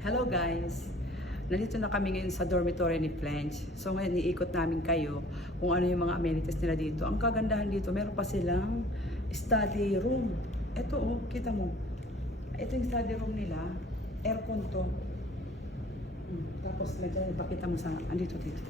Hello guys! Nandito na kami ngayon sa dormitory ni French. So ngayon iikot namin kayo kung ano yung mga amenities nila dito. Ang kagandahan dito, meron pa silang study room. Ito oh, kita mo. Ito yung study room nila. Aircon to. Tapos medyan, ipakita mo sa, andito dito.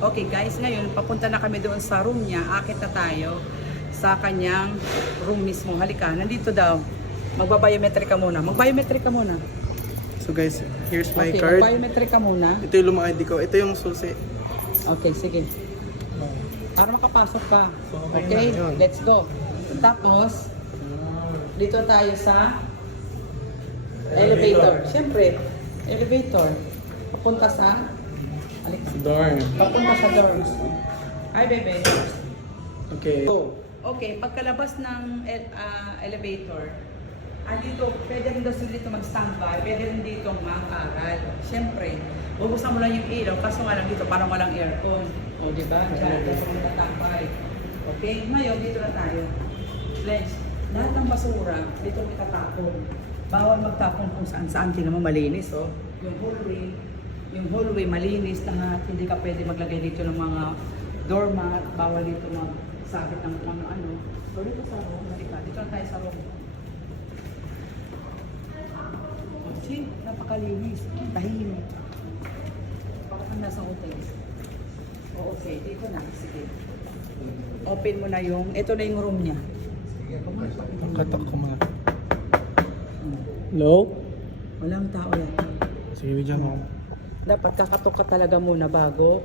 Okay guys, ngayon papunta na kami doon sa room niya. Akit na tayo sa kanyang room mismo. Halika, nandito daw. Magba-biometric ka muna. Mag-biometric ka muna. So guys, here's my Okay, card. mag-biometric ka muna. Ito yung lumang ID ko. Ito yung susi. Okay, sige. Para makapasok ka. So, okay Okay, na, yun. let's go. Tapos, dito tayo sa elevator. Siyempre, elevator. Papunta sa Dorm. Papunta sa dorms. Hi, bebe. Okay. So, Okay, pagkalabas ng elevator, andito, pwede rin daw sila dito mag-standby, pwede rin dito mag-aral. Siyempre, bubuksan mo lang yung ilaw, kaso nga lang dito, parang walang aircon. O, di ba? Diyan, dito mo natambay. Okay, ngayon, dito na tayo. Let's, lahat ng basura, dito mo itatapon. Bawal magtapon kung saan-saan, hindi naman malinis, oh. Yung hallway malinis lahat, hindi ka pwede maglagay dito ng mga doormat, bawal dito magsabit ng mga ano. So dito sa room, halika, dito na tayo sa room. See, napakalinis, tahimik. Para kang nasa hotel. O okay, dito na, sige. Open mo na yung, ito na yung room niya. katok ko mga. Hello? Walang tao yan. Sige, bigyan mo. Dapat kakatok ka talaga muna bago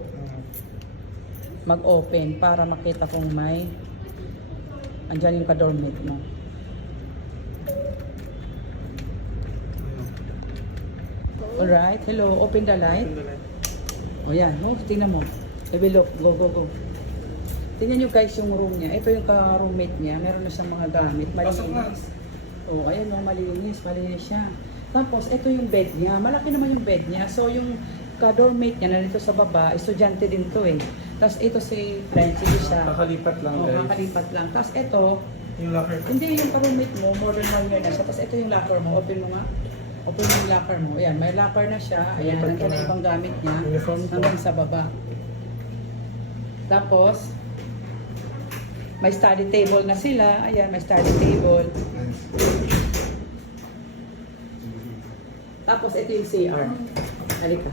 mag-open para makita kung may andyan yung ka-dormmate mo. Alright, hello, open the light. O yan, oh, tingnan mo. Baby, look, go, go, go. Tingnan nyo guys yung room niya. Ito yung ka-roommate niya. Meron na siyang mga gamit. Malinis. O, ayan o, malinis. Malinis siya. Tapos, ito yung bed niya. Malaki naman yung bed niya. So, yung ka-dormmate niya na dito sa baba, estudyante din to eh. Tapos, ito si French, hindi siya. Kakalipat lang Oo, guys. kakalipat lang. Tapos, ito, Yung locker. hindi yung ka-roommate mo, more than 1 year na siya. Tapos, ito yung locker mo. Open mo nga. Open mo yung locker mo. Ayan, may locker na siya. Ayan, Lipat ko nandiyan na na. ibang gamit niya. Uniform ko. Hanggang sa baba. Tapos, may study table na sila. Ayan, may study table. Tapos, ito yung CR. Halika.